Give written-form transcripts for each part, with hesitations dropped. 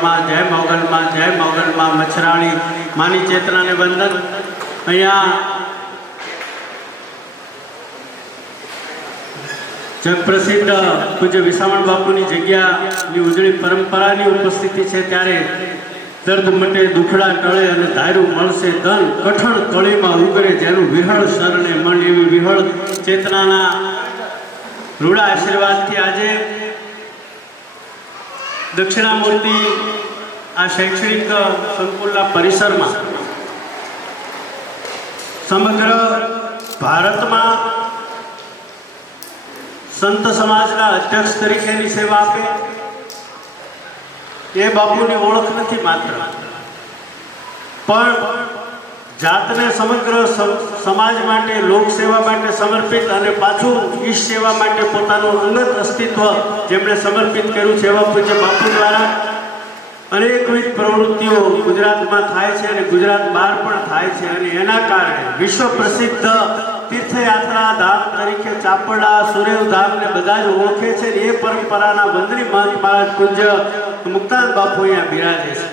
મોગલમાં, જય મોગલમાં, જય મોગલમાં, મચ્છરાણી માની ચેતનાને વંદન. અહીંયા જગપ્રસિદ્ધ પૂજ્ય વિસાવણ બાપુની જગ્યાની ઉજળી પરંપરાની ઉપસ્થિતિ છે ત્યારે દર્દ મટે દુખડા ટળે અને ધાર્યું મળશે ધન કઠણ કળીમાં ઉગરે જેનું વિહળ શરણે મન એવી વિહળ ચેતનાના રૂડા આશીર્વાદથી આજે દક્ષિણામૂર્તિ આ શૈક્ષણિક સંકુલના પરિસરમાં સમગ્ર ભારતમાં સંત સમાજના અધ્યક્ષ તરીકેની સેવા આપે એ બાપુની ઓળખ નથી માત્ર, પણ જાતને સમગ્ર સમાજ માટે લોક સેવા માટે સમર્પિત અને પાછું ઈશ સેવા માટે પોતાનું અંગત અસ્તિત્વ જેમણે સમર્પિત કર્યું છે એવા પૂજ્ય બાપુ દ્વારા અનેકવિધ પ્રવૃત્તિઓ ગુજરાતમાં થાય છે અને ગુજરાત બહાર પણ થાય છે અને એના કારણે વિશ્વ પ્રસિદ્ધ તીર્થયાત્રા ધામ તરીકે ચાપરડા સુરેવ ધામને બધા જ ઓળખે છે. એ પરંપરાના વંદની મહંત મહારાજ પૂજ્ય મુક્તાન બાપુ અહીંયા બિરાજે છે.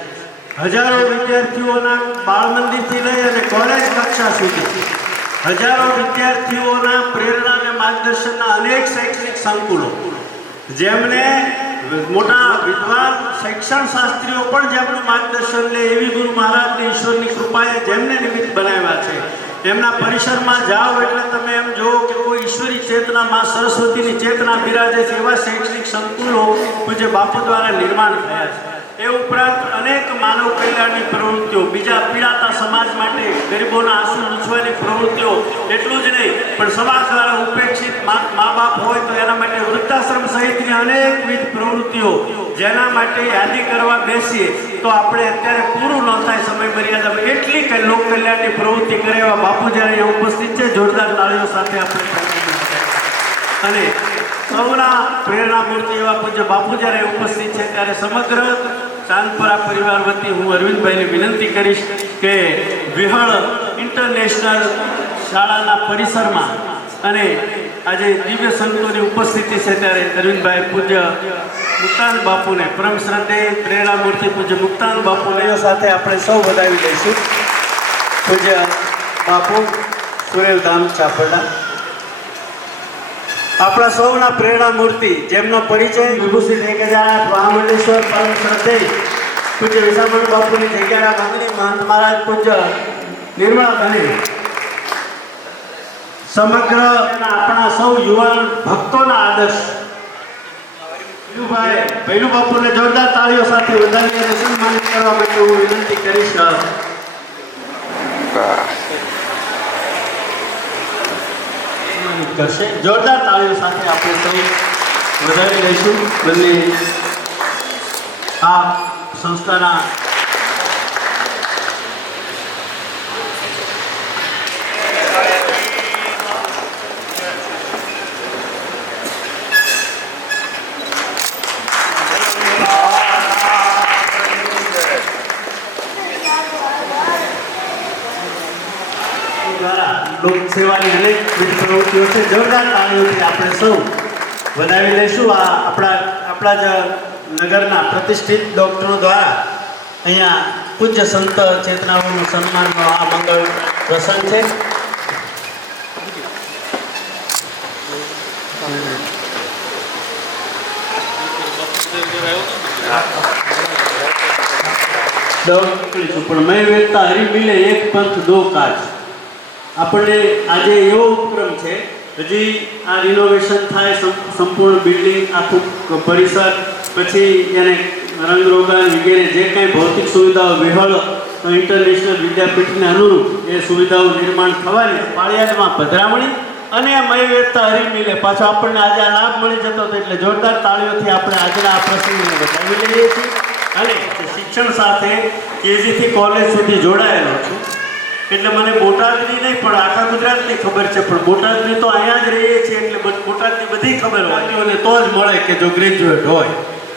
હજારો વિદ્યાર્થીઓના બાળ મંદિરથી લઈ અને કોલેજ કક્ષા સુધી હજારો વિદ્યાર્થીઓના પ્રેરણા અને માર્ગદર્શનના અનેક શૈક્ષણિક સંકુલો જેમને મોટા વિદ્વાન શિક્ષણ શાસ્ત્રીઓ પણ જેમનું માર્ગદર્શન લે એવી ગુરુ મહારાજની ઈશ્વરની કૃપાએ જેમને નિમિત્ત બનાવ્યા છે એમના પરિસરમાં જાઓ એટલે તમે એમ જુઓ કે કોઈ ઈશ્વરી ચેતના માં સરસ્વતીની ચેતના બિરાજે છે એવા શૈક્ષણિક સંકુલો પૂજ્ય બાપુ દ્વારા નિર્માણ થયા છે. એ ઉપરાંત અનેક માનવ કલ્યાણની પ્રવૃત્તિઓ, બીજા પીડાતા સમાજ માટે ગરીબોના આંસુ લૂછવાની પ્રવૃત્તિઓ, એટલું જ નહીં પણ સમાજ દ્વારા ઉપેક્ષિત મા બાપ હોય તો એના માટે વૃદ્ધાશ્રમ સહિતની અનેકવિધ પ્રવૃત્તિઓ જેના માટે યાદી કરવા બેસીએ તો આપણે અત્યારે પૂરું ન થાય સમય મર્યાદામાં એટલી લોક કલ્યાણની પ્રવૃત્તિ કરે એવા બાપુ જ્યારે અહીંયા ઉપસ્થિત છે. જોરદાર તાળીઓ સાથે આપણે અને સૌના પ્રેરણા મૂર્તિ એવા પૂજ્ય બાપુ જ્યારે ઉપસ્થિત છે ત્યારે સમગ્ર ચાંદપરા પરિવાર વતી હું અરવિંદભાઈને વિનંતી કરીશ કે વિહળ ઇન્ટરનેશનલ શાળાના પરિસરમાં અને આજે દિવ્ય સંતોની ઉપસ્થિતિ છે ત્યારે અરવિંદભાઈ પૂજ્ય મુક્તાન બાપુને પરમ શ્રદ્ધેય પ્રેરણા મૂર્તિ પૂજ્ય મુક્તાન બાપુને સાથે આપણે સૌ વધાવી દઈશું. પૂજ્ય બાપુ સુરેવ ધામ ચાપરડા આપણા સૌના પ્રેરણા મૂર્તિ જેમનો પરિચય વિભૂષિત 1008 મહામંડલેશ્વર પરમ શ્રદ્ધેય પૂજ્ય વિસાવણ બાપુની જગ્યાના વંદની મહંત મહારાજ પૂજ્ય નિર્મળાબેન સમગ્ર આપણા સૌ યુવાન ભક્તોના આદર્શ ભૈલુભાઈ બાપુને જોરદાર તાળીઓ સાથે વધાવી અને સન્માનિત કરવા માટે હું વિનંતી કરીશ. કરશે જોરદાર તાળીઓ સાથે આપણે સૌ વધારી લઈશું. બંને આ સંસ્થાના લોક સેવાની અનેક પ્રવૃત્તિઓ છે. જોરદાર તાળીઓથી આપણે સૌ વધાવી લઈશું. આ આપણા જ નગરના પ્રતિષ્ઠિત ડૉક્ટરો દ્વારા અહીંયા પૂજ્ય સંત ચેતનાઓનું સન્માનનો આ મંગળ પ્રસંગ છે. પણ મેં વેચતા હરી મિલે એક પંથ દો કાજ. આપણને આજે એવો ઉપક્રમ છે હજી આ રિનોવેશન થાય સંપૂર્ણ બિલ્ડિંગ આખું પરિસર પછી એને રંગરોગાન વગેરે જે કંઈ ભૌતિક સુવિધાઓ વિહળ ઇન્ટરનેશનલ વિદ્યાપીઠને અનુરૂપ એ સુવિધાઓ નિર્માણ થવાની પાળિયાદમાં પધરામણી અને મય વેચતા હરી મિલે પાછો આપણને આજે આ લાભ મળી જતો હતો. એટલે જોરદાર તાળીઓથી આપણે આજના આ પ્રસંગને વધાવી લઈએ છીએ. અને શિક્ષણ સાથે કેજીથી કોલેજ સુધી જોડાયેલો છું એટલે મને બોટાદની નહીં પણ આખા ગુજરાતની ખબર છે. પણ બોટાદની તો અહીંયા જ રહીએ છીએ એટલે બોટાદની બધી ખબર હોય અને તો જ મળે કે જો ગ્રેજ્યુએટ હોય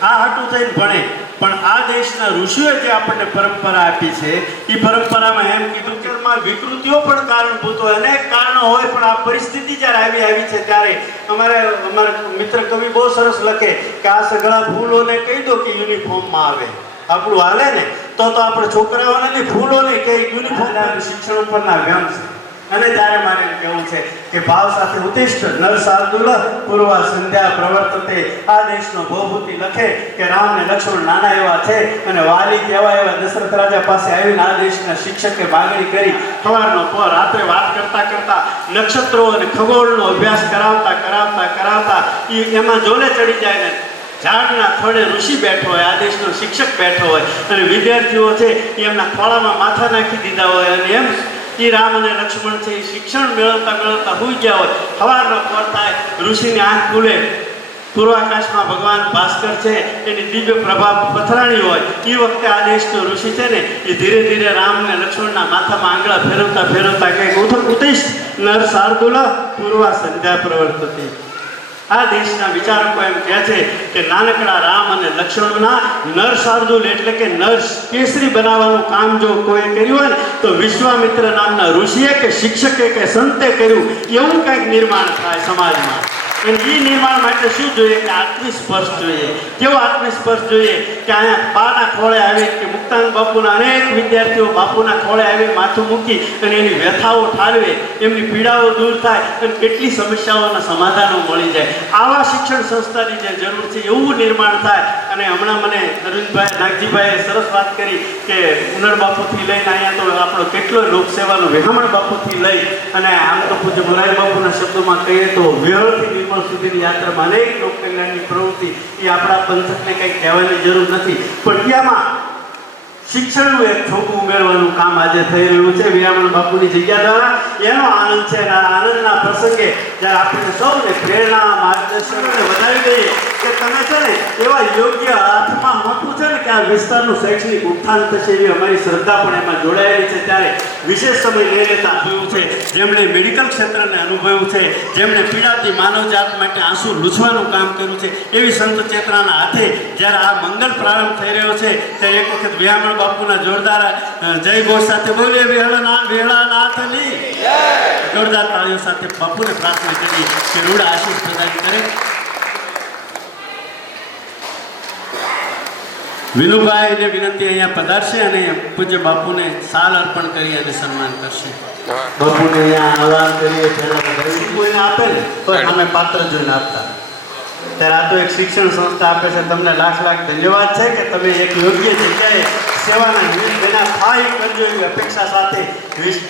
આ હાટું થઈને ભણે. પણ આ દેશના ઋષિઓએ જે આપણને પરંપરા આપી છે એ પરંપરામાં એમ કીધું કે વિકૃતિઓ પણ કારણભૂત હોય, અનેક કારણો હોય, પણ આ પરિસ્થિતિ જ્યારે આવી છે ત્યારે અમારા મિત્ર કવિ બહુ સરસ લખે કે આ સગળા ફૂલોને કહી દો કે યુનિફોર્મમાં આવે. આપણું હાલે ને તો આપણે છોકરાઓને નહીં ફૂલોને કે યુનિફોર્મ શિક્ષણ ઉપરના વ્યંગ છે. અને ત્યારે મારે એમ કહેવું છે કે ભાવ સાથે ઉત્તિષ્ઠ નર શાર્દુલ પૂર્વ સંધ્યા પ્રવર્તતે. આ દેશનો ભવભૂતિ લખે કે રામ ને લક્ષ્મણ નાના એવા છે અને વાલી કેવા એવા દશરથ રાજા પાસે આવીને આ દેશના શિક્ષકે માગણી કરી. સવારનો પર રાત્રે વાત કરતા કરતા નક્ષત્રો અને ખગોળનો અભ્યાસ કરાવતા કરાવતા કરાવતા એમાં જોલે ચડી જાય ને ઝાડના થોડે ઋષિ બેઠો હોય, આદેશનો શિક્ષક બેઠો હોય અને વિદ્યાર્થીઓ છે એ એમના ખોળામાં માથા નાખી દીધા હોય અને એમ એ રામ અને લક્ષ્મણ છે એ શિક્ષણ મેળવતા મેળવતા હોઈ ગયા હોય. સવારનો પર થાય, ઋષિની આંખ ખુલે, પૂર્વાકાશમાં ભગવાન ભાસ્કર છે એની દિવ્ય પ્રભાવ પથરાણી હોય. એ વખતે આ દેશનો ઋષિ છે ને એ ધીરે ધીરે રામ અને લક્ષ્મણના માથામાં આંગળા ફેરવતા ફેરવતા કંઈક ઉત્તિષ્ઠ નર શાર્દુલ પૂર્વ સંધ્યા પ્રવર્તતી. આ દેશના વિચારકો એમ કહે છે કે નાનકડા રામ અને લક્ષ્મણના નર શાર્દુલ એટલે કે નર કેસરી બનાવવાનું કામ જો કોઈ કર્યું હોય ને તો વિશ્વામિત્ર નામના ઋષિએ કે શિક્ષકે કે સંતે કર્યું એવું કંઈક નિર્માણ થાય સમાજમાં. અને એ નિર્માણ માટે શું જોઈએ કે આત્મસ્પર્શ જોઈએ. કેવો આત્મસ્પર્શ જોઈએ કે અહીંયા બાના ખોળે આવી કે મુક્તાનંદ બાપુના અનેક વિદ્યાર્થીઓ બાપુના ખોળે આવી માથું મૂકી અને એની વ્યથાઓ ઠાલવે, એમની પીડાઓ દૂર થાય અને કેટલી સમસ્યાઓના સમાધાનો મળી જાય. આવા શિક્ષણ સંસ્થાની જે જરૂર છે એવું નિર્માણ થાય. અને હમણાં મને અરવિંદભાઈ નાગજીભાઈએ સરસ વાત કરી કે ઉનર બાપુથી લઈને અહીંયા તો આપણો કેટલો લોકસેવાનો વિહામણ બાપુથી લઈ અને આમ તો પૂજ્ય મોરારી બાપુના શબ્દોમાં કહીએ તો વિહળથી સુધીની યાત્રામાં અનેક લોક કલ્યાણની પ્રવૃત્તિ એ આપણા પંથકને કંઈ કહેવાની જરૂર નથી. પણ ત્યાંમાં શિક્ષણનું એક છોકું ઉમેરવાનું કામ આજે થઈ રહ્યું છે વિરામણ બાપુની જગ્યા દ્વારા. એનો આનંદ છે અને આ આનંદના પ્રસંગે જ્યારે આપણે સૌને પ્રેરણા માર્ગદર્શન વધારી દઈએ કે તમે છે ને એવા યોગ્ય હાથમાં મોટું છે ને કે આ વિસ્તારનું શૈક્ષણિક ઉત્થાન થશે એવી અમારી શ્રદ્ધા પણ એમાં જોડાયેલી છે. ત્યારે વિશેષ સમય લઈ લેતા અનુભવ્યું છે, જેમણે મેડિકલ ક્ષેત્રને અનુભવ્યું છે, જેમણે પીડાતી માનવજાત માટે આંસુ લૂછવાનું કામ કર્યું છે, એવી સંત ચેતનાના હાથે જ્યારે આ મંગલ પ્રારંભ થઈ રહ્યો છે ત્યારે એક વખત વિહામણ બાપુના જોરદાર જય ઘોષ સાથે બોલીએ વેળાનાથની જોરદાર તાળીઓ સાથે બાપુને પ્રાર્થના કરી કે રૂડ આશીષ પ્રદાન કરે. વિનુભાઈને વિનંતી અહીંયા પધારશે અને પૂજ્ય બાપુને સાલ અર્પણ કરી અને સન્માન કરશે. બાપુને અહીંયા આહ્વાન કરીએ કોઈને આપે ને તો અમે પાત્ર જોઈને આપતા. ત્યારે આ તો એક શિક્ષણ સંસ્થા આપે છે. તમને લાખ લાખ ધન્યવાદ છે કે તમે એક યોગ્ય જગ્યાએ સેવાના વિના થાય કરજો એવી અપેક્ષા સાથે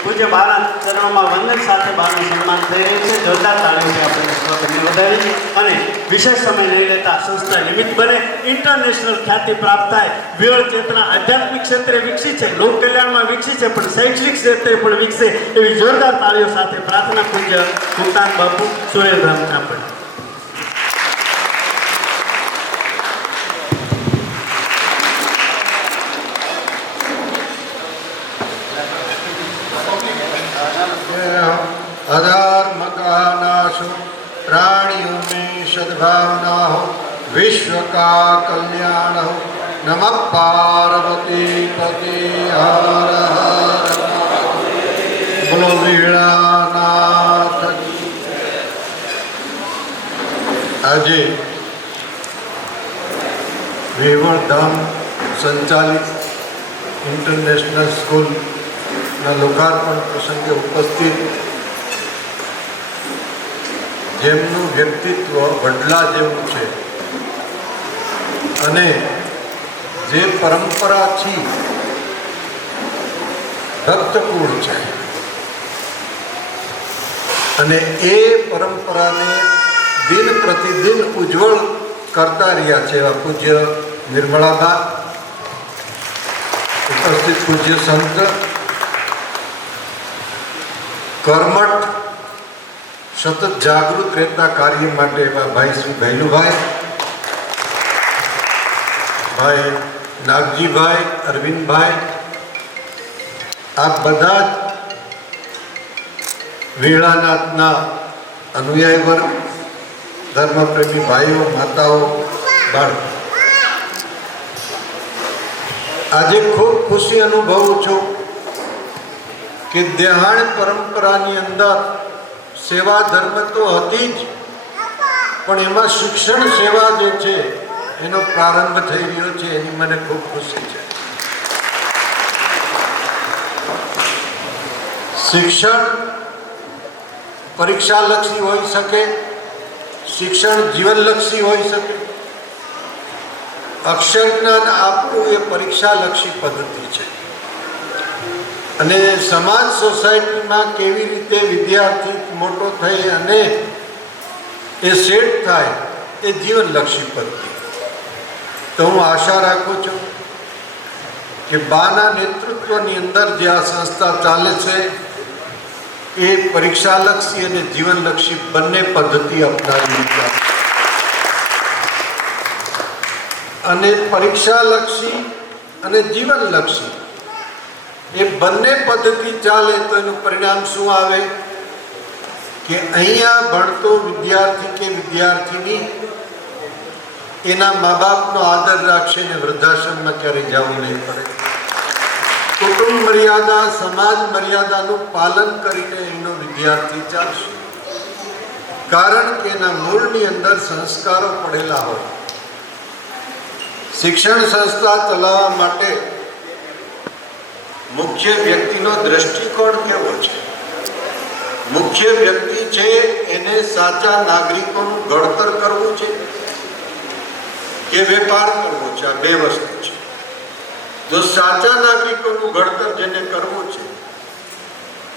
પૂજ્ય બાના ચરણોમાં વંદન સાથે બાનું સન્માન થઈ રહ્યું છે. જોરદાર તાળીઓથી આપણે સ્વાગતને વધારી અને વિશેષ સમય લઈ લેતા સંસ્થા નિમિત્ત બને, ઇન્ટરનેશનલ ખ્યાતિ પ્રાપ્ત થાય. વિરળ ચેતના આધ્યાત્મિક ક્ષેત્રે વિકસી છે, લોક કલ્યાણમાં વિકસી છે, પણ શૈક્ષણિક ક્ષેત્રે પણ વિકસે એવી જોરદાર તાળીઓ સાથે પ્રાર્થના પૂજ્ય મુક્તાન બાપુ સુરેન્દ્રધામ ચાપડ. अधर्मकानाशु प्राणियों में सद्भावना हो, विश्व का कल्याण हो. नमः पार्वती पति हर हर बोलो वीणानाथ. આજે વેવળધામ સંચાલિત ઇન્ટરનેશનલ સ્કૂલના લોકાર્પણ પ્રસંગે ઉપસ્થિત જેમનું વ્યક્તિત્વ વડલા જેવું છે અને જે પરંપરાથી ભક્તકુળ છે અને એ પરંપરાને દિન પ્રતિદિન ઉજ્જવળ કરતા રહ્યા છે એવા પૂજ્ય નિર્મળાબા, ઉપસ્થિત પૂજ્ય સંત, કર્મઠ સતત જાગૃત રહેતા કાર્ય માટે એવા ભાઈ શ્રી ભૈલુભાઈ, ભાઈ નાગજીભાઈ, અરવિંદભાઈ, આ બધા જ વેળાનાથના અનુયાયી વર્ગ, ધર્મપ્રેમી ભાઈઓ, માતાઓ, બાળકો, આજે ખૂબ ખુશી અનુભવું છું કે દેહાણ પરંપરાની અંદર સેવા ધર્મ તો હતી જ, પણ એમાં શિક્ષણ સેવા જે છે એનો પ્રારંભ થઈ રહ્યો છે, એની મને ખૂબ ખુશી છે. શિક્ષણ પરીક્ષાલક્ષી હોઈ શકે, શિક્ષણ જીવનલક્ષી હોઈ શકે. અક્ષર જ્ઞાન આપવું એ પરીક્ષાલક્ષી પદ્ધતિ છે અને સમાજ સોસાયટીમાં કેવી રીતે વિદ્યાર્થી મોટો થઈ અને એ સેટ થાય એ જીવનલક્ષી પદ્ધતિ. તો હું આશા રાખું છું કે બાના નેતૃત્વની અંદર જે આ સંસ્થા ચાલે છે એ પરીક્ષાલક્ષી અને જીવનલક્ષી બંને પદ્ધતિ અપનાવી છે. અને પરીક્ષાલક્ષી અને જીવનલક્ષી એ બંને પદ્ધતિ ચાલે તો એનું પરિણામ શું આવે કે અહીંયા ભણતો વિદ્યાર્થી કે વિદ્યાર્થીની એના મા બાપનો આદર રાખશે ને વૃદ્ધાશ્રમમાં ક્યારેય જવું નહીં પડે. કુટુંબ મર્યાદા, સમાજ મર્યાદાનું પાલન કરીને એનો વિદ્યાર્થી ચાલશે, કારણ કે એના મૂળની અંદર સંસ્કારો પડેલા હોય. શિક્ષણ સંસ્થા ચલાવવા માટે મુખ્ય વ્યક્તિનો દ્રષ્ટિકોણ કેવો છે? મુખ્ય વ્યક્તિ છે એને સાચા નાગરિકોનું ઘડતર કરવું છે કે વેપાર કરવો છે? આ બે વસ્તુ છે. જો સાચા નાગરિકોનું ઘડતર જેને કરવું છે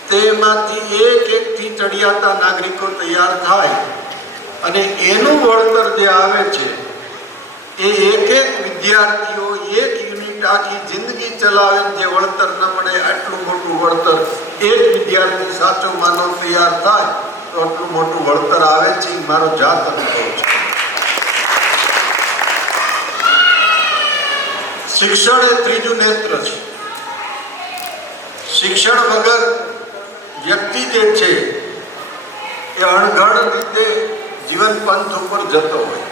તેમાંથી એકથી ચડિયાતા નાગરિકો તૈયાર થાય અને એનું વળતર જે આવે છે એ એક વિદ્યાર્થીઓ એક યુનિટ આખી જિંદગી ચલાવે, જે વળતર ન મળે આટલું મોટું વળતર એક વિદ્યાર્થી સાચો માનવ તૈયાર થાય તો આટલું મોટું વળતર આવે છે. મારો જાત અનુભવ છે. શિક્ષણ એ ત્રીજું નેત્ર છે. શિક્ષણ વગર વ્યક્તિ જે છે એ અણઘડ રીતે જીવન પંથ ઉપર જતો હોય.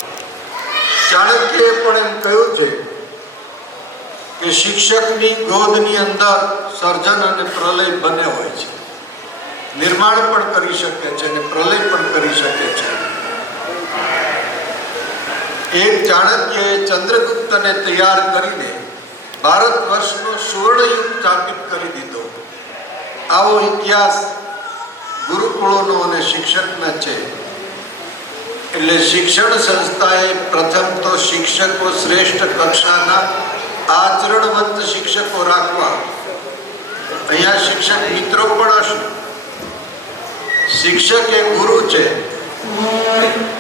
ચાણક્યએ પણ એમ કહ્યું છે કે શિક્ષકની ગોદની અંદર સર્જન અને પ્રલય બને હોય છે. નિર્માણ પણ કરી શકે છે અને પ્રલય પણ કરી શકે છે. એક ચાણક્યએ ચંદ્રગુપ્તને તૈયાર કરીને ભારત વર્ષનો સુવર્ણયુગ સ્થાપિત કરી દીધો. આવો ઇતિહાસ ગુરુકુળોનો અને શિક્ષકના છે. એટલે શિક્ષણ સંસ્થાએ પ્રથમ તો શિક્ષકો શ્રેષ્ઠ કક્ષાના આચરણવંત શિક્ષકો રાખવા. અહીંયા શિક્ષક મિત્રો પણ હશે. શિક્ષક એ ગુરુ છે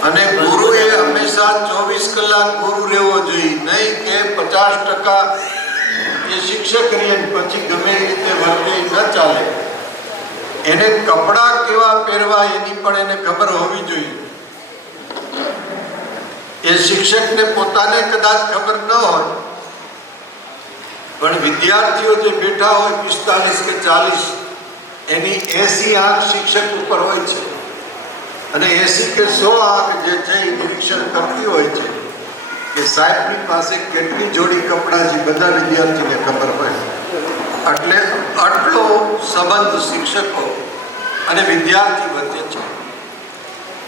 અને ગુરુએ હંમેશા 24 કલાક ગુરુ રહેવો જોઈએ, નહીં કે 50% એ શિક્ષક રહીએ પછી ગમે એ રીતે વર્તે ન ચાલે. એને કપડાં કેવા પહેરવા એની પણ એને ખબર હોવી જોઈએ. એ શિક્ષકને પોતાને કદાચ ખબર ન હોય પણ વિદ્યાર્થીઓ જે બેઠા હોય 45 કે 40 એની 80 આંખ શિક્ષક ઉપર હોય છે અને 80 કે 100 આંખ જે છે એ નિરીક્ષણ કરતી હોય છે કે સાહેબની પાસે કેટલી જોડી કપડાં છે, બધા વિદ્યાર્થીને ખબર હોય. એટલે આટલો સંબંધ શિક્ષકો અને વિદ્યાર્થી વચ્ચે છે.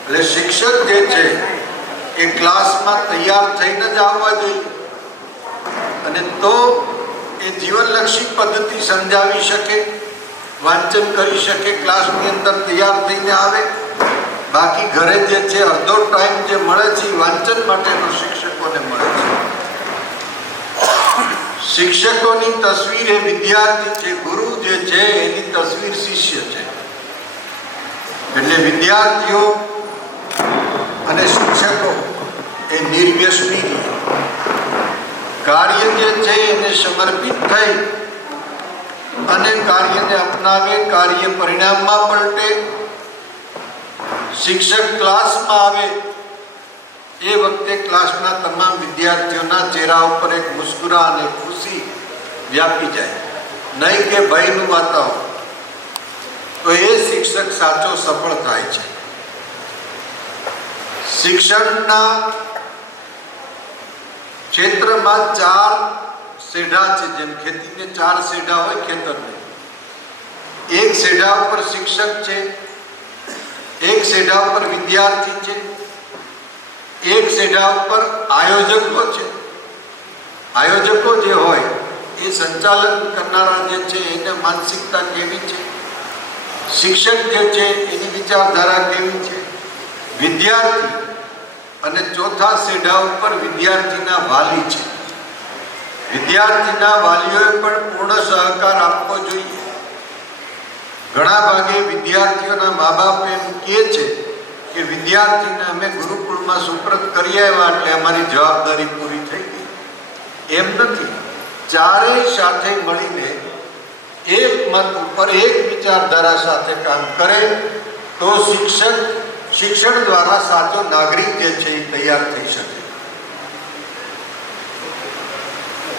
એટલે શિક્ષક જે છે એ ક્લાસમાં તૈયાર થઈને જ આવવા જોઈએ અને તો એ જીવનલક્ષી પદ્ધતિ સમજાવી શકે, વાંચન કરી શકે, ક્લાસની અંદર તૈયાર થઈને આવે. બાકી ઘરે જે છે અડધો ટાઈમ જે મળે છે એ વાંચન માટેનો શિક્ષકોને મળે છે. શિક્ષકોની તસવીર એ વિદ્યાર્થી છે, ગુરુ જે છે એની તસવીર શિષ્ય છે. એટલે વિદ્યાર્થીઓ અને શિક્ષકો એ નિર્વ્યસની કાર્ય જે છે એને સમર્પિત થઈ અને કાર્યને અપનાવે, કાર્ય પરિણામમાં પલટે. શિક્ષક ક્લાસમાં આવે એ વખતે ક્લાસના તમામ વિદ્યાર્થીઓના ચહેરા ઉપર એક મુસ્કુરાહટ અને ખુશી વ્યાપી જાય, નહીં કે ભયનું વાતાવરણ. તો એ શિક્ષક સાચો સફળ થાય છે. શિક્ષણના ક્ષેત્રમાં 4 સેઢા છે. જેમ ખેતીને 4 સેઢા હોય ખેતરને, એક સેઢા ઉપર શિક્ષક છે, એક સેઢા ઉપર વિદ્યાર્થી છે, એક સેઢા ઉપર આયોજકો છે. આયોજકો જે હોય એ સંચાલન કરનારા જે છે એને માનસિકતા કેવી છે, શિક્ષક જે છે એની વિચારધારા કેવી છે, વિદ્યાર્થી, અને ચોથા સેઢા ઉપર વિદ્યાર્થીના વાલી છે. વિદ્યાર્થીના વાલીઓએ પણ પૂર્ણ સહકાર આપવો જોઈએ. ઘણા ભાગે વિદ્યાર્થીઓના મા બાપ એમ કહે છે કે વિદ્યાર્થીને અમે ગુરુકુળમાં સુપ્રત કરી આવ્યા એટલે અમારી જવાબદારી પૂરી થઈ ગઈ. એમ નથી. ચારેય સાથે મળીને એક મત ઉપર એક વિચારધારા સાથે કામ કરે તો શિક્ષણ દ્વારા સાચો નાગરિક જે છે એ તૈયાર થઈ શકે.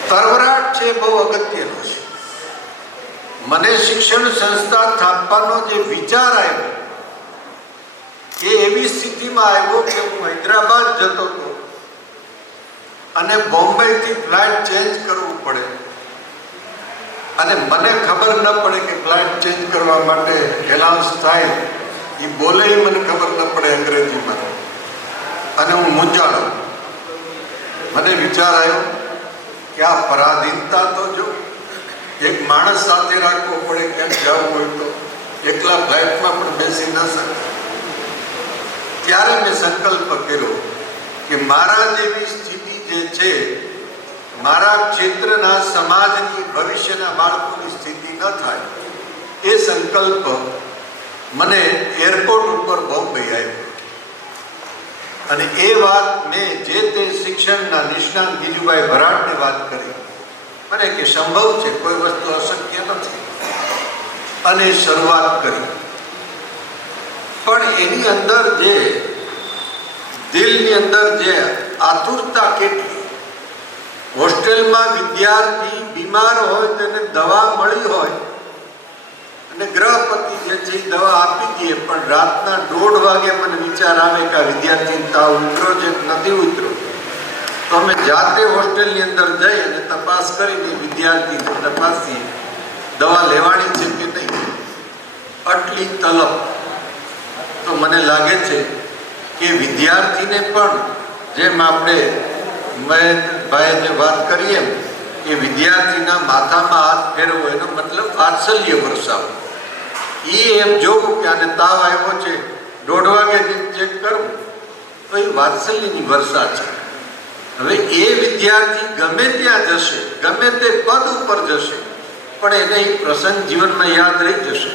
તરવરાટ છે બહુ અગત્યનો છે. મને શિક્ષણ સંસ્થા સ્થાપવાનો જે વિચાર આવ્યો એ એવી સ્થિતિમાં આવ્યો કે હું હૈદરાબાદ જતો હતો અને બોમ્બેથી ફ્લાઇટ ચેન્જ કરવું પડે અને મને ખબર ન પડે કે ફ્લાઇટ ચેન્જ કરવા માટે એલાઉન્સ થાય. એ બોલે મને ખબર ન પડે અંગ્રેજીમાં અને હું મૂંઝાણો. મને વિચાર આવ્યો કે આ પરાધીનતા તો જો એક માણસ સાથે રાખવો પડે, ક્યાંક જવું હોય તો એકલા ફ્લાઇટમાં પણ બેસી ન શકે. ત્યારે મેં સંકલ્પ કર્યો કે મારા જેવી સ્થિતિ જે છે, મારા ક્ષેત્રના સમાજની ભવિષ્યના બાળકોની સ્થિતિ ન થાય એ સંકલ્પ મને એરપોર્ટ ઉપર બોમ્બે આવ્યો. અને એ વાત મેં જે તે શિક્ષણના નિષ્ણાત ગીજુભાઈ ભરાડને વાત કરી. મને કે સંભવ છે, કોઈ વસ્તુ અશક્ય નથી, અને શરૂઆત કરી. પણ એની અંદર જે દિલની અંદર જે આતુરતા કેટલી. હોસ્ટેલમાં વિદ્યાર્થી બીમાર હોય તેને દવા મળી હોય અને ગ્રહપતિ જે છે એ દવા આપી દઈએ, પણ રાતના 1:30 વાગે મને વિચાર આવે કે આ વિદ્યાર્થીને તાવ ઉતરો છે નથી ઉતરો, તો અમે જાતે હોસ્ટેલની અંદર જઈ અને તપાસ કરીને વિદ્યાર્થીને તપાસીએ દવા લેવાની છે કે નહીં. આટલી તલબ. તો મને લાગે છે કે વિદ્યાર્થીને પણ જેમ આપણે મહેશભાઈએ જે વાત કરીએ કે વિદ્યાર્થીના માથામાં હાથ ફેરવો એનો મતલબ વાત્સલ્ય વરસાવો. એ એમ જોવું કે આને તાવ આવ્યો છે, 1:30 વાગે ચેક કરવું, તો એ વાત્સલ્યની વર્ષા છે. હવે એ વિદ્યાર્થી ગમે ત્યાં જશે, ગમે તે પદ ઉપર જશે, પણ એને એ પ્રસંગ જીવનમાં યાદ રહી જશે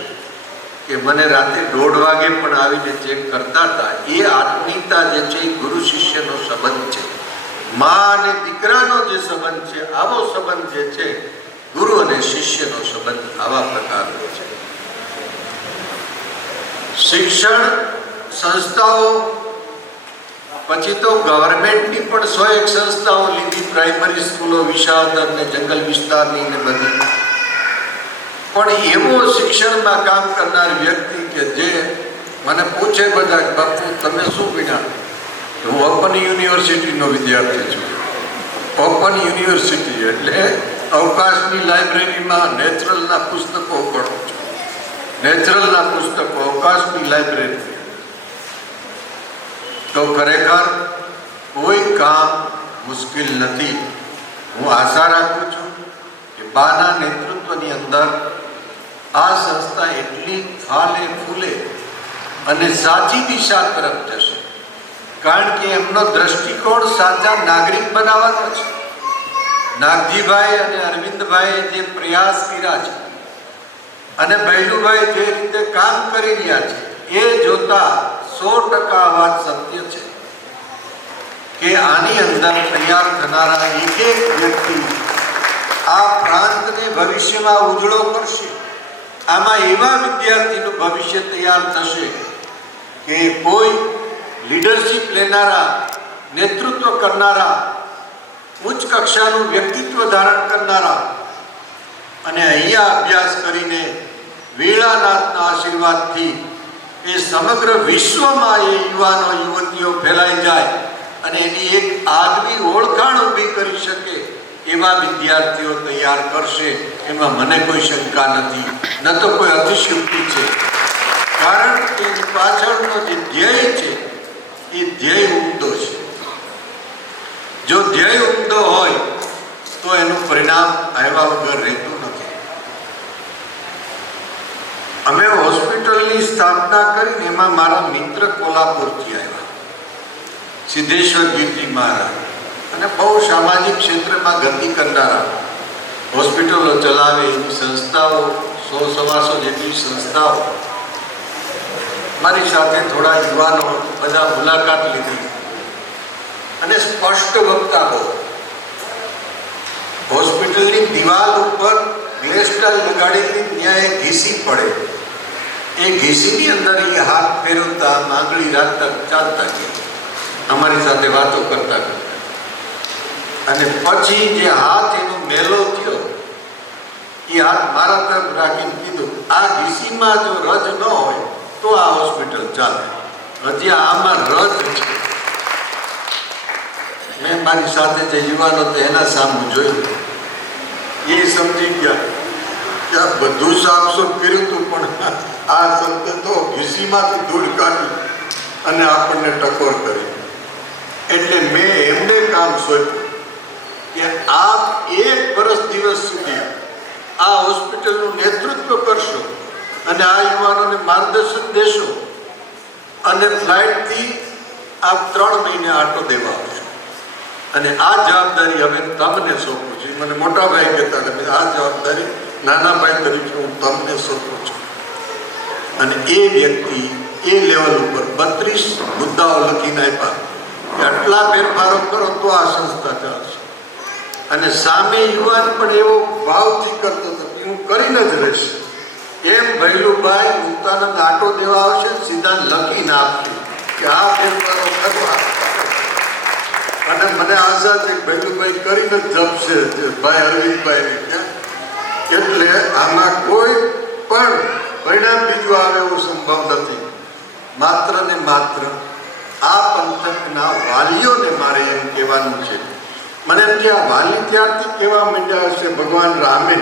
કે મને રાતે 1:30 વાગે પણ આવીને ચેક કરતા હતા. એ આત્મીયતા જે છે એ ગુરુ શિષ્યનો સંબંધ છે. મા અને દીકરાનો જે સંબંધ છે, આવો સંબંધ જે છે ગુરુ અને શિષ્યનો સંબંધ આવા પ્રકારનો છે. શિક્ષણ સંસ્થાઓ પછી તો ગવર્મેન્ટની પણ 101 સંસ્થાઓ લીધી, પ્રાઇમરી સ્કૂલો, વિશાળ ને જંગલ વિસ્તારની ને બધી. પણ એવો શિક્ષણમાં કામ કરનાર વ્યક્તિ કે જે મને પૂછે બધા, બાપુ તમે શું ભણ્યા? હું ઓપન યુનિવર્સિટીનો વિદ્યાર્થી છું. ઓપન યુનિવર્સિટી એટલે અવકાશની લાઇબ્રેરીમાં નેચરલના પુસ્તકો પઢું છું. નેચરલના પુસ્તકો, અવકાશની લાઇબ્રેરી. તો ખરેખર કોઈ કામ મુશ્કેલ નથી. હું આશા રાખું છું કે બાના નેતૃત્વની અંદર આ સંસ્થા એટલી ફાલે ફૂલે અને સાચી દિશા તરફ જશે. કારણ કે એમનો દ્રષ્ટિકોણ સાચા નાગરિક બનાવવાનો છે. નાગજીભાઈ અને અરવિંદભાઈએ જે પ્રયાસ કર્યા છે અને બૈલુભાઈ જે રીતે કામ કરી રહ્યા છે એ જોતા 100% વાત સત્ય છે કે આની અંદર તૈયાર થનારા એક વ્યક્તિ આ પ્રાંતને ભવિષ્યમાં ઉજળો કરશે. આમાં એવા વિદ્યાર્થીનું ભવિષ્ય તૈયાર થશે કે કોઈ લીડરશિપ લેનારા, નેતૃત્વ કરનારા, ઉચ્ચ કક્ષાનું વ્યક્તિત્વ ધારણ કરનારા અને અહીંયા અભ્યાસ કરીને વીણાનાથના આશીર્વાદથી એ સમગ્ર વિશ્વમાં એ યુવાનો યુવતીઓ ફેલાઈ જાય અને એની એક આગવી ઓળખાણ ઊભી કરી શકે એવા વિદ્યાર્થીઓ તૈયાર કરશે. એમાં મને કોઈ શંકા નથી, ન તો કોઈ અતિશયોક્તિ છે. કારણ કે એની પાછળનો જે ધ્યેય છે એ ધ્યેય ઉમદો છે. જો ધ્યેય ઉમદો હોય તો એનું પરિણામ આવ્યા વગર રહેતું નથી. અમે હોસ્પિટલની સ્થાપના કરીને એમાં મારા મિત્ર કોલ્હાપુરથી આવ્યા, સિદ્ધેશ્વર ગીરજી મહારાજ, અને બહુ સામાજિક ક્ષેત્રમાં ગતિ કરનારા, હોસ્પિટલો ચલાવે એવી સંસ્થાઓ, 100-125 જેટલી સંસ્થાઓ. મારી સાથે થોડા યુવાનો બધા મુલાકાત લીધી અને સ્પષ્ટ વક્તા બહુ. હોસ્પિટલની દિવાલ ઉપર ગ્લેસ્ટર લગાડેલી ત્યાં એક ઘીસી પડે, એ ઘીસીની અંદર એ હાથ ફેરવતા, આંગળી રાખતા, ચાલતા ગયા, અમારી સાથે વાતો કરતા કરતા. અને પછી જે હાથ એનો મેલો થયો, એ હાથ મારા તરફ રાખીને કીધું, આ ઘીસીમાં જો રજ ન હોય તો આ હોસ્પિટલ ચાલે, હજી આમાં રજ છે. મેં મારી સાથે જે યુવાનો તો એના સામું જોયું, એ સમજી ગયા કે આ બધું સાફસૂફ કર્યું હતું, પણ આ સંત તો ઘીસીમાંથી ધૂળ કાઢી અને આપણને ટકોર કરી. એટલે મેં એમને કામ સોંપ્યું કે આપ 1 વર્ષ દિવસ સુધી આ હોસ્પિટલનું નેતૃત્વ કરશો અને આ યુવાનોને માર્ગદર્શન દેશો, અને ફ્લાઇટથી આપ 3 મહિને આટો દેવા આવશો. અને આ જવાબદારી હવે તમને સોંપું છું. મને મોટા ભાઈ કહેતા હતા, આ જવાબદારી નાના ભાઈ તરીકે હું તમને સોંપું છું. અને એ વ્યક્તિ એ લેવલ ઉપર 32 મુદ્દાઓ લખીને આપ્યા કે આટલા ફેરફારો કરો તો આ સંસ્થા ચાલશે. અને સામે યુવાન પણ એવો ભાવથી કરતો હતો કે હું કરીને જ રહીશ. એમ ભૈલુભાઈ મુક્તાનંદ આટો દેવા આવશે, સીધા લખીને આપશે કે આ ફેરફારો કરવા. અને મને આશા છે કે ભૈલુભાઈ કરીને જ જપશે ભાઈ અરવિંદભાઈ. એટલે આમાં કોઈ પણ પરિણામ બીજું આવે એવો સંભવ નથી. માત્ર ને માત્ર આ પંથકના વાલીઓને મારે એમ કહેવાનું છે. મને એમ કે આ વાલી ત્યારથી કહેવા માંડ્યા હશે, ભગવાન રામે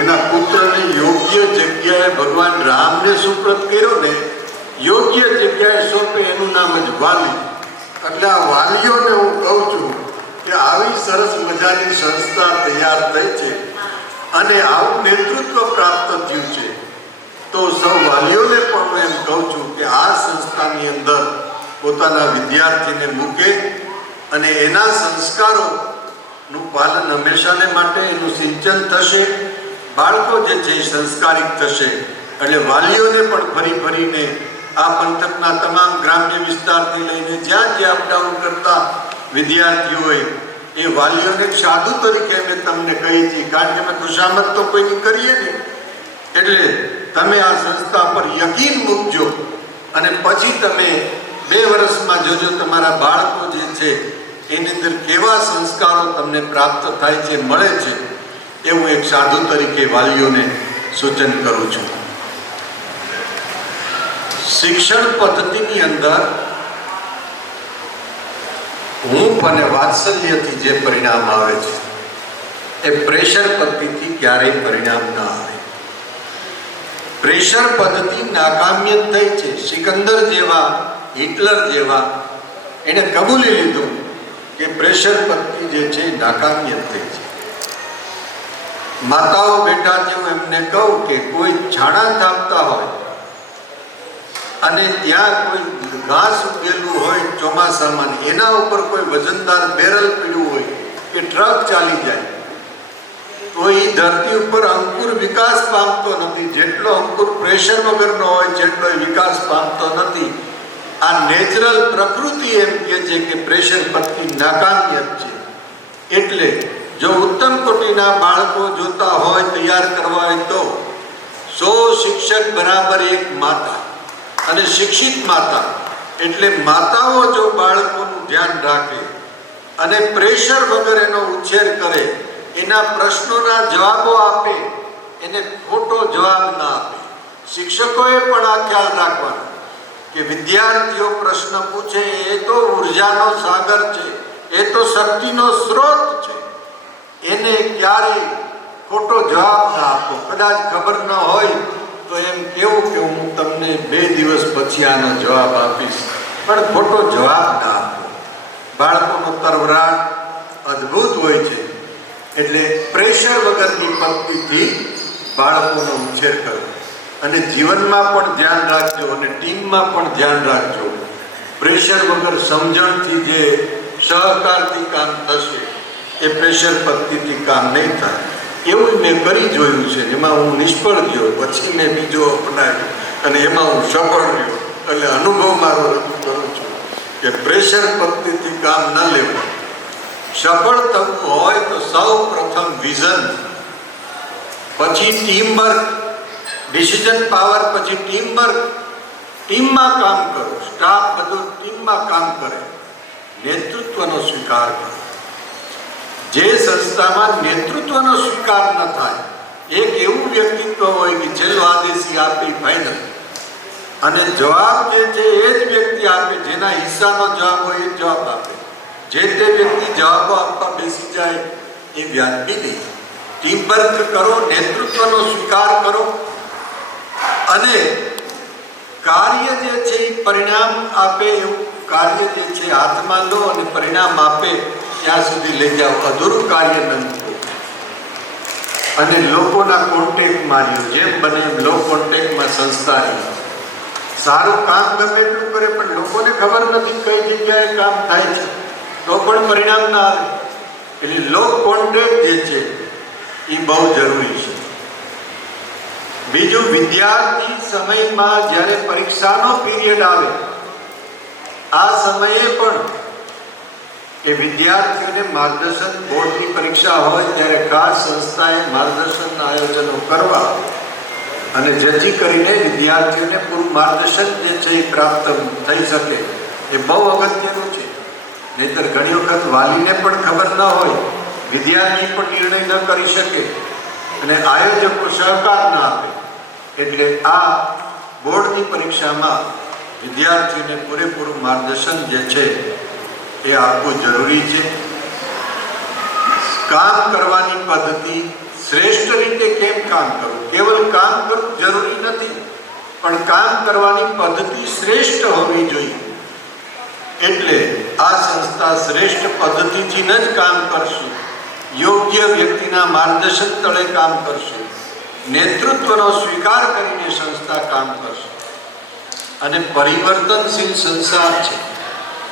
એના પુત્રને યોગ્ય જગ્યાએ ભગવાન રામને સુપ્રત કર્યો ને, યોગ્ય જગ્યાએ સોંપે એનું નામ જ વાલી. એટલે આ વાલીઓને હું કહું છું કે આવી સરસ મજાની સંસ્થા તૈયાર થઈ છે અને આવું નેતૃત્વ પ્રાપ્ત થયું છે, તો સૌ વાલીઓને પણ હું એમ કહું છું કે આ સંસ્થાની અંદર પોતાના વિદ્યાર્થીને મૂકે અને એના સંસ્કારોનું પાલન હંમેશાને માટે એનું સિંચન થશે. બાળકો જે છે એ સંસ્કારિક થશે. એટલે વાલીઓને પણ ફરી ફરીને આ પંથકના તમામ ગ્રામ્ય વિસ્તારથી લઈને જ્યાં જ્યાં અપડાઉન કરતા વિદ્યાર્થીઓએ એ વાલીઓને સાધુ તરીકે અમે તમને કહીએ છીએ, કારણ કે અમે ખુશામત તો કોઈની કરીએ નહીં. એટલે તમે આ સંસ્થા પર યકીન મૂકજો અને પછી તમે 2 વર્ષમાં જોજો તમારા બાળકો જે છે એની અંદર કેવા સંસ્કારો તમને પ્રાપ્ત થાય છે, મળે છે. એવું એક સાધુ તરીકે વાલીઓને સૂચન કરું છું. શિક્ષણ પદ્ધતિની અંદર હૂંફ અને વાત્સલ્યથી જે પરિણામ આવે છે એ પ્રેશર પદ્ધતિથી ક્યારેય પરિણામ ન આવે. પ્રેશર પદ્ધતિ નાકામ્ય થઈ છે. સિકંદર જેવા, હિટલર જેવા એને કબૂલી લીધું કે પ્રેશર પદ્ધતિ જે છે નાકામ્ય થઈ છે. માતાઓ બેટા છે, હું એમને કહું કે કોઈ છાણા થાપતા હોય અને ત્યાં કોઈ ઘાસ ઉગેલું હોય ચોમાસામાં, એના ઉપર કોઈ વજનદાર બેરલ પીડ્યું હોય કે ટ્રક ચાલી જાય તો એ ધરતી ઉપર અંકુર વિકાસ પામતો નથી. જેટલો અંકુર પ્રેશર વગરનો હોય જેટલો એ વિકાસ પામતો નથી. આ નેચરલ પ્રકૃતિ એમ કહે છે કે પ્રેશર પદ્ધતિ નાકામ્ય છે. એટલે જો ઉત્તમ કોટીના બાળકો જોતા હોય, તૈયાર કરવા હોય તો 100 શિક્ષક બરાબર 1 માતા અને શિક્ષિત માતા. એટલે માતાઓ જો બાળકોનું ધ્યાન રાખે અને પ્રેશર વગર એનો ઉછેર કરે, એના પ્રશ્નોના જવાબો આપે, એને ખોટો જવાબ ના આપે. શિક્ષકોએ પણ આ ખ્યાલ રાખવાનો કે વિદ્યાર્થીઓ પ્રશ્ન પૂછે એ તો ઉર્જાનો સાગર છે, એ તો શક્તિનો સ્ત્રોત છે. એને ક્યારેય ખોટો જવાબ ના આપો. કદાચ ખબર ન હોય તો એમ કેવું કે હું તમને 2 દિવસ પછી આનો જવાબ આપીશ, પણ ખોટો જવાબ ના આપો. બાળકોનો તરવરાટ અદ્ભુત હોય છે. એટલે પ્રેશર વગરની પંક્તિથી બાળકોનો ઉછેર કરવો. અને જીવનમાં પણ ધ્યાન રાખજો અને ટીમમાં પણ ધ્યાન રાખજો. પ્રેશર વગર સમજણથી જે સહકારથી કામ થશે એ પ્રેશર પદ્ધતિથી કામ નહીં થાય. એવું મેં કરી જોયું છે. એમાં હું નિષ્ફળ ગયો, પછી મેં બીજો અપનાવ્યો અને એમાં હું સફળ રહ્યો. એટલે અનુભવ મારો રજૂ કરું છું કે પ્રેશર પદ્ધતિથી કામ ન લેવું. સફળ થવું હોય તો સૌ પ્રથમ વિઝન, પછી ટીમવર્ક, ડિસિઝન પાવર, પછી ટીમવર્ક. ટીમમાં કામ કરો, સ્ટાફ બધો ટીમમાં કામ કરે, નેતૃત્વનો સ્વીકાર કરો. જે સંસ્થામાં નેતૃત્વનો સ્વીકાર ન થાય, એક એવું વ્યક્તિત્વ હોય કે છેલ્લો આદેશી આપે ફાઇનલ, અને જવાબ જે છે એ જ વ્યક્તિ આપે, જેના હિસ્સાનો જવાબ હોય એ જવાબ આપે. જે તે વ્યક્તિ જવાબો આપવા બેસી જાય એ વ્યાજબી નહીં. ટીમવર્ક કરો, નેતૃત્વનો સ્વીકાર કરો અને કાર્ય જે છે એ પરિણામ આપે એવું કાર્ય જે છે હાથમાં લો અને પરિણામ આપે ત્યાં સુધી લઈ જાઓ. અધૂરું કાર્ય ન મૂકો અને લોકોના કોન્ટેક્ટમાં રહ્યો. જેમ બને એમ લો કોન્ટેક્ટમાં સંસ્થા રહ્યો. સારું કામ ગમે એટલું કરે પણ લોકોને ખબર નથી કઈ જગ્યાએ કામ થાય છે તો પણ પરિણામ ના આવે. એટલે લો કોન્ટેક્ટ જે છે એ બહુ જરૂરી છે. બીજું, વિદ્યાર્થી સમયમાં જ્યારે પરીક્ષાનો પીરિયડ આવે આ સમયે પણ એ વિદ્યાર્થીઓને માર્ગદર્શન, બોર્ડની પરીક્ષા હોય ત્યારે ખાસ સંસ્થાએ માર્ગદર્શનના આયોજનો કરવા અને જેથી કરીને વિદ્યાર્થીઓને પૂરું માર્ગદર્શન જે છે એ પ્રાપ્ત થઈ શકે એ બહુ અગત્યનું છે. નહીંતર ઘણી વખત વાલીને પણ ખબર ન હોય, વિદ્યાર્થી પણ નિર્ણય ન કરી શકે અને આયોજકો સહકાર ન આપે. એટલે આ બોર્ડની પરીક્ષામાં વિદ્યાર્થીઓને પૂરેપૂરું માર્ગદર્શન જે છે એ આપવું જરૂરી છે. કામ કરવાની પદ્ધતિ, શ્રેષ્ઠ રીતે કેમ કામ કરવું. કેવલ કામ કરવું જરૂરી નથી, પણ કામ કરવાની પદ્ધતિ શ્રેષ્ઠ હોવી જોઈએ. એટલે આ સંસ્થા શ્રેષ્ઠ પદ્ધતિથી જ કામ કરશે, યોગ્ય વ્યક્તિના માર્ગદર્શન તળે કામ કરશે, નેતૃત્વનો સ્વીકાર કરીને સંસ્થા કામ કરશે. અને પરિવર્તનશીલ સંસાર છે.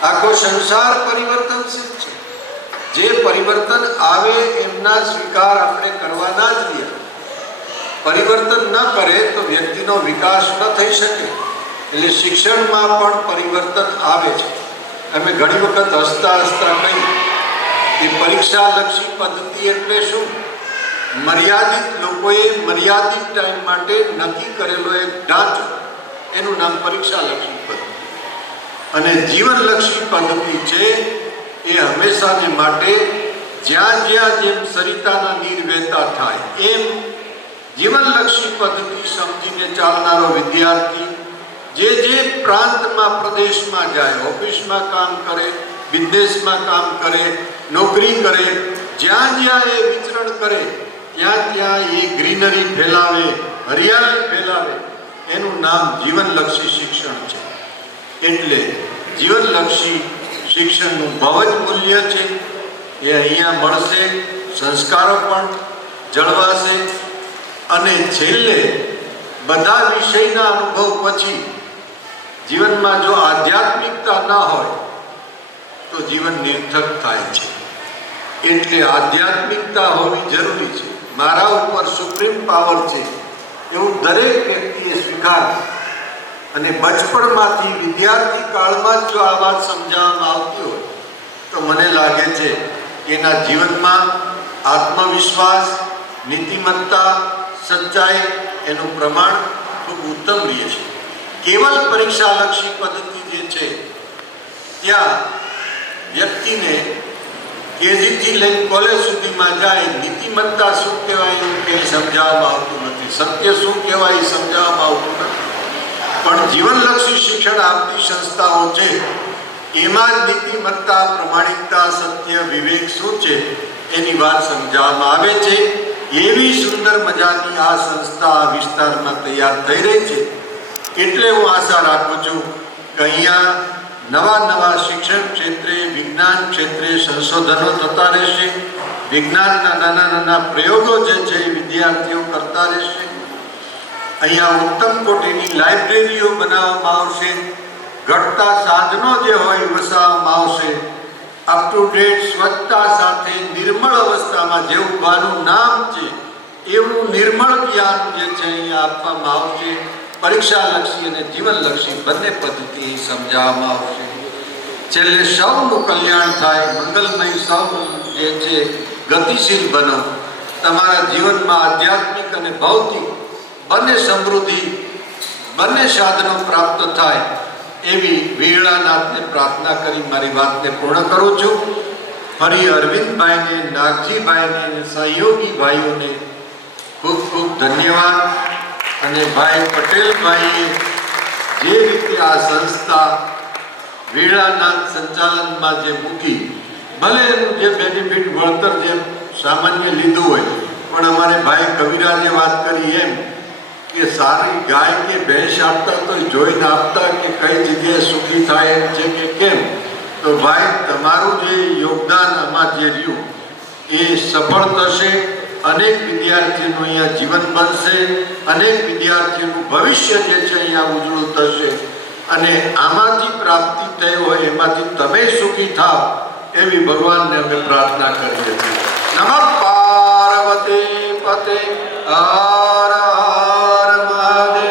આખો સંસાર પરિવર્તનશીલ છે. જે પરિવર્તન આવે એમના સ્વીકાર આપણે કરવાના જ રહ્યા. પરિવર્તન ન કરે તો વ્યક્તિનો વિકાસ ન થઈ શકે. એટલે શિક્ષણમાં પણ પરિવર્તન આવે છે. અમે ઘણી વખત હસતા હસતા કહી કે પરીક્ષાલક્ષી પદ્ધતિ એટલે શું? મર્યાદિત લોકોએ મર્યાદિત ટાઈમ માટે નક્કી કરેલો એક ઢાંચો, એનું નામ પરીક્ષાલક્ષી પદ્ધતિ. અને જીવનલક્ષી પદ્ધતિ છે એ હંમેશાને માટે જ્યાં જ્યાં જેમ સરિતાના નીર વહેતા થાય એમ જીવનલક્ષી પદ્ધતિ સમજીને ચાલનારો વિદ્યાર્થી જે પ્રાંતમાં, પ્રદેશમાં જાય, ઓફિસમાં કામ કરે, બિઝનેસમાં કામ કરે, નોકરી કરે, જ્યાં જ્યાં એ વિચરણ કરે ત્યાં ત્યાં એ ગ્રીનરી ફેલાવે, હરિયાળી ફેલાવે, એનું નામ જીવનલક્ષી શિક્ષણ છે. એટલે જીવનલક્ષી શિક્ષણનું બહુ જ મૂલ્ય છે. એ અહીંયા મળશે, સંસ્કારો પણ જળવાશે અને છેલ્લે બધા વિષયના અનુભવ પછી જીવનમાં જો આધ્યાત્મિકતા ન હોય તો જીવન નિર્થક થાય છે. એટલે આધ્યાત્મિકતા હોવી જરૂરી છે. મારા ઉપર સુપ્રીમ પાવર છે એવું દરેક વ્યક્તિએ સ્વીકાર અને બચપણમાંથી વિદ્યાર્થી કાળમાં જ જો આ વાત સમજાવવામાં આવતી હોય તો મને લાગે છે કે એના જીવનમાં આત્મવિશ્વાસ, નીતિમત્તા, સચ્ચાઈ એનું પ્રમાણ ખૂબ ઉત્તમ રહે છે. કેવલ પરીક્ષાલક્ષી પદ્ધતિ જે છે ત્યાં વ્યક્તિને કેજીથી લઈને કોલેજ સુધીમાં જાય, નીતિમત્તા શું કહેવાય એવું કંઈ સમજાવવામાં આવતું નથી, સત્ય શું કહેવાય એ સમજાવવામાં આવતું નથી. પણ જીવનલક્ષી શિક્ષણ આપતી સંસ્થાઓ છે એમાં જ નીતિમત્તા, પ્રમાણિકતા, સત્ય, વિવેક શું છે એની વાત સમજાવવામાં આવે છે. એવી સુંદર મજાની આ સંસ્થા આ વિસ્તારમાં તૈયાર થઈ રહી છે. એટલે હું આશા રાખું છું કે અહીંયા નવા શિક્ષણ ક્ષેત્રે, વિજ્ઞાન ક્ષેત્રે સંશોધનો થતા રહેશે. વિજ્ઞાનના નાના પ્રયોગો જે છે એ વિદ્યાર્થીઓ કરતા રહેશે. અહીંયા ઉત્તમ કોટીની લાઇબ્રેરીઓ બનાવવામાં આવશે. ઘટતા સાધનો જે હોય વસાવવામાં આવશે. અપ ટુ ડેટ સ્વચ્છતા સાથે નિર્મળ અવસ્થામાં જેવું બાનું નામ છે એવું નિર્મળ જ્ઞાન જે છે અહીંયા આપવામાં આવશે. પરીક્ષાલક્ષી અને જીવનલક્ષી બંને પદ્ધતિ સમજાવવામાં આવશે. છેલ્લે સૌનું કલ્યાણ થાય, મંગલમય સૌ જે છે ગતિશીલ બનો. તમારા જીવનમાં આધ્યાત્મિક અને ભૌતિક બંને સમૃદ્ધિ, બંને સાધનો પ્રાપ્ત થાય એવી વીરલાનાથને પ્રાર્થના કરી મારી વાતને પૂર્ણ કરું છું. ફરી અરવિંદભાઈને, નાગજીભાઈને અને સહયોગી ભાઈઓને ખૂબ ખૂબ ધન્યવાદ. અને ભાઈ પટેલભાઈએ જે રીતે આ સંસ્થા વીરલાનાથ સંચાલનમાં જે મૂકી, ભલે એનું જે બેનિફિટ વળતર જે સામાન્ય લીધું હોય, પણ અમારે ભાઈ કવિરાજે વાત કરી એમ કે સારી ગાય કે ભેંસ આપતા તો જોઈને આપતા કે કઈ જગ્યાએ સુખી થાય એમ છે કે કેમ. તો ભાઈ તમારું જે યોગદાન આમાં જે રહ્યું એ સફળ થશે. અનેક વિદ્યાર્થીઓનું અહીંયા જીવન બનશે. અનેક વિદ્યાર્થીઓનું ભવિષ્ય જે છે અહીંયા ઉજળું થશે. અને આમાંથી પ્રાપ્તિ થઈ હોય એમાંથી તમે સુખી થાવ એવી ભગવાનને અમે પ્રાર્થના કરીએ છીએ. નમઃ પાર્વતી પતે હર હર મહાદેવ.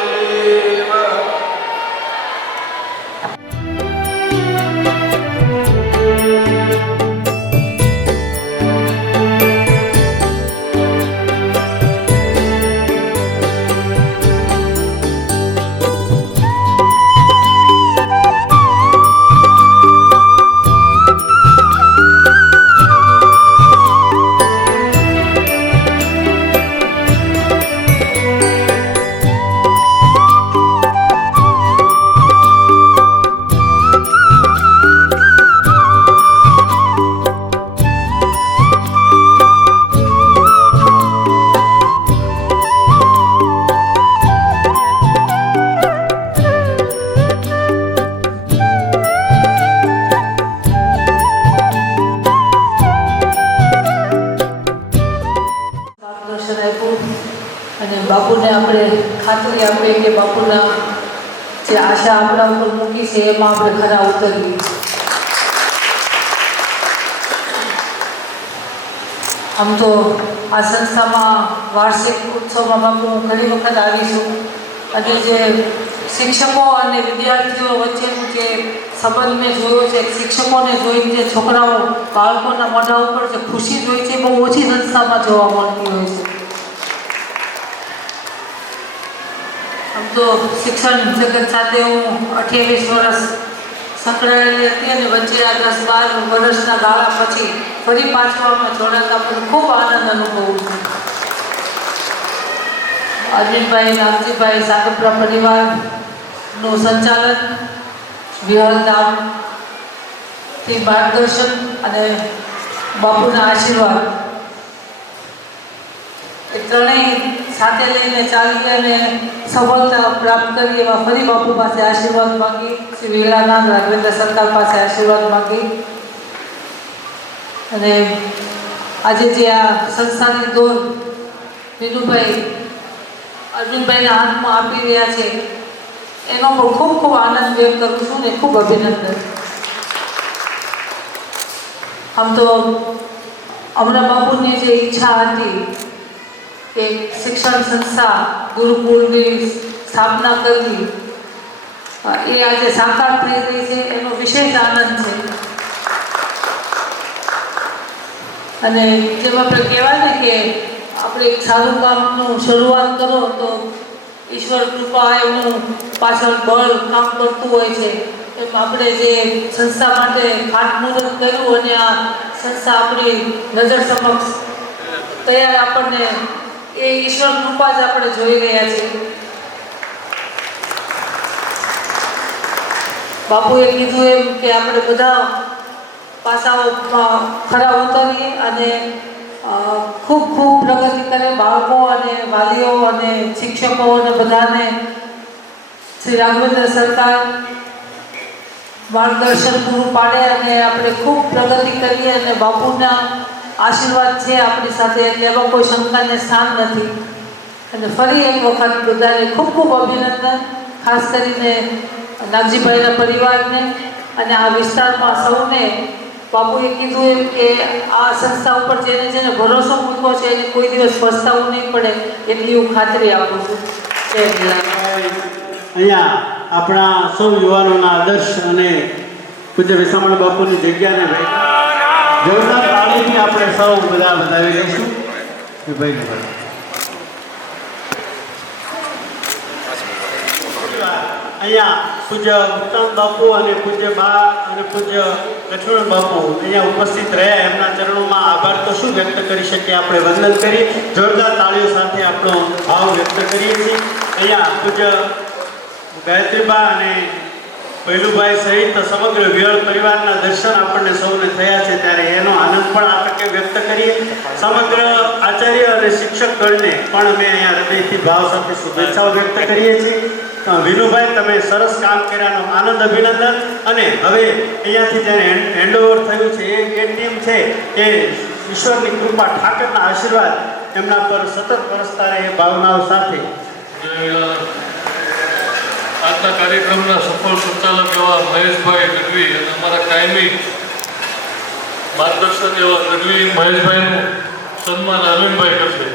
બાપુને આપણે ખાતરી આપીએ કે બાપુના જે આશા આપણા ઉપર મૂકી છે એમાં આપણે ખરા ઉતરીએ. આમ તો આ સંસ્થામાં વાર્ષિક ઉત્સવમાં બાપુ ઘણી વખત આવી છું અને જે શિક્ષકો અને વિદ્યાર્થીઓ વચ્ચેનું જે સંબંધ મેં જોયો છે, શિક્ષકોને જોઈને જે છોકરાઓ બાળકોના મોઢા ઉપર જે ખુશી જોઈ છે બહુ ઓછી સંસ્થામાં જોવા મળતી હોય છે. આમ તો શિક્ષણ જગત સાથે હું 28 વર્ષ સંકળાયેલી હતી અને વચ્ચે આ 10-12 વર્ષના ગાળા પછી ફરી પાછું આમાં જોડાતા મને ખૂબ આનંદ અનુભવું છું. અરવિંદભાઈ, નાગજીભાઈ, સાગપરા પરિવારનું સંચાલન, વિહલધામથી માર્ગદર્શન અને બાપુના આશીર્વાદ એ ત્રણેય સાથે લઈને ચાલી અને સફળતા પ્રાપ્ત કરી એવા ફરી બાપુ પાસે આશીર્વાદ માંગી, શ્રી વીરલાનાથ રાઘવેન્દ્ર સરકાર પાસે આશીર્વાદ માંગી. અને આજે જે આ સંસ્થાની દોર વિનુભાઈ અરવિંદભાઈના હાથમાં આપી રહ્યા છે એનો પણ ખૂબ ખૂબ આનંદ વ્યક્ત કરું છું ને ખૂબ અભિનંદન. આમ તો અમરા બાપુની જે ઈચ્છા હતી કે શિક્ષણ સંસ્થા ગુરુકુળની સ્થાપના કરવી એ આજે સાકાર થઈ રહી છે એનો વિશેષ આનંદ છે. અને જેમ આપણે કહેવાય ને કે આપણે એક સારું કામનું શરૂઆત કરો તો ઈશ્વર કૃપા એનું પાછળ બળ કામ કરતું હોય છે. એમ આપણે જે સંસ્થા માટે ખાતમુહૂર્ત કર્યું અને આ સંસ્થા આપણી નજર સમક્ષ તૈયાર આપણને એ ઈશ્વર કૃપા જ આપણે જોઈ રહ્યા છીએ. બાપુએ કીધું એમ કે આપણે બધા પાસાઓમાં ખરા ઉતરીએ અને ખૂબ ખૂબ પ્રગતિ કરે. બાળકો અને વાલીઓ અને શિક્ષકો અને બધાને શ્રી રાઘવેન્દ્ર સરકાર માર્ગદર્શન પૂરું પાડે અને આપણે ખૂબ પ્રગતિ કરીએ અને બાપુના આશીર્વાદ છે આપણી સાથે એટલે એમાં કોઈ શંકાને સ્થાન નથી. અને ફરી એક વખત બધાને ખૂબ ખૂબ અભિનંદન, ખાસ કરીને નાગજીભાઈના પરિવારને અને આ વિસ્તારમાં સૌને. બાપુએ કીધું એમ કે આ સંસ્થા ઉપર જેને ભરોસો મૂક્યો છે એને કોઈ દિવસ પસ્તાવું નહીં પડે એટલી હું ખાતરી આપું છું. જય જિલ્લા. અહીંયા આપણા સૌ યુવાનોના આદર્શ અને પૂજ્ય વિસામણ બાપુની જગ્યાને જોરદાર તાળીથી આપણે સૌ બધા વધાવી લઈશું. અહીંયા પૂજ્ય મુક્તાન બાપુ અને પૂજ્ય બા અને પૂજ્ય લક્ષ્મણ બાપુ અહીંયા ઉપસ્થિત રહ્યા. એમના ચરણોમાં આભાર તો શું વ્યક્ત કરી શકીએ, આપણે વંદન કરી જોરદાર તાળીઓ સાથે આપણો ભાવ વ્યક્ત કરીએ છીએ. અહીંયા પૂજ્ય ગાયત્રીબા અને પહેલુભાઈ સહિત સમગ્ર વિહળ પરિવારના દર્શન આપણને સૌને થયા છે ત્યારે એનો આનંદ પણ આપણે વ્યક્ત કરીએ. સમગ્ર આચાર્ય અને શિક્ષકગણને પણ અમે અહીંયા હૃદયથી ભાવ સાથે શુભેચ્છાઓ વ્યક્ત કરીએ છીએ. વિનુભાઈ, તમે સરસ કામ કર્યાનો આનંદ, અભિનંદન. અને હવે અહીંયાથી જ્યારે હેન્ડઓવર થયું છે એ ટીમ છે એ ઈશ્વરની કૃપા, ઠાકરના આશીર્વાદ એમના પર સતત વરસતા રહે એ ભાવનાઓ સાથે આજના કાર્યક્રમના સફળ સંચાલક એવા મહેશભાઈ ગઢવી અને અમારા કાયમી માર્ગદર્શક એવા ગઢવી મહેશભાઈનું સન્માન અરવિંદભાઈ કરશે.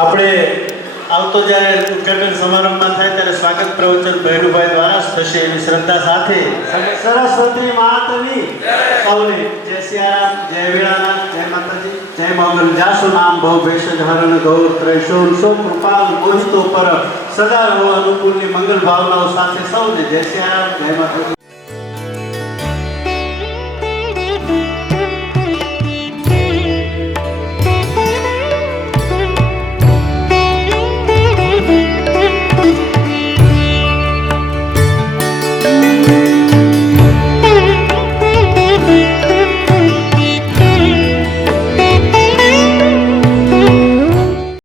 આપણે આવતો જ્યારે ઉદઘાટન સમારંભમાં થાય ત્યારે સ્વાગત પ્રવચન બહેનુભાઈ દ્વારા જ થશે એવી શ્રદ્ધા સાથે સરસ્વતી માતની સૌને જય સિયારામ, જય વીરાનાથ, જય માતાજી, જય મોગલ. જાસુ નામ ભવ ભેષજ હરણ ગૌર ત્રૈશોર સો કૃપાલ મોહિતો પર સદા રહો અનુકૂળની મંગલ ભાવનાઓ સાથે સૌને જય સિયારામ, જય માતાજી.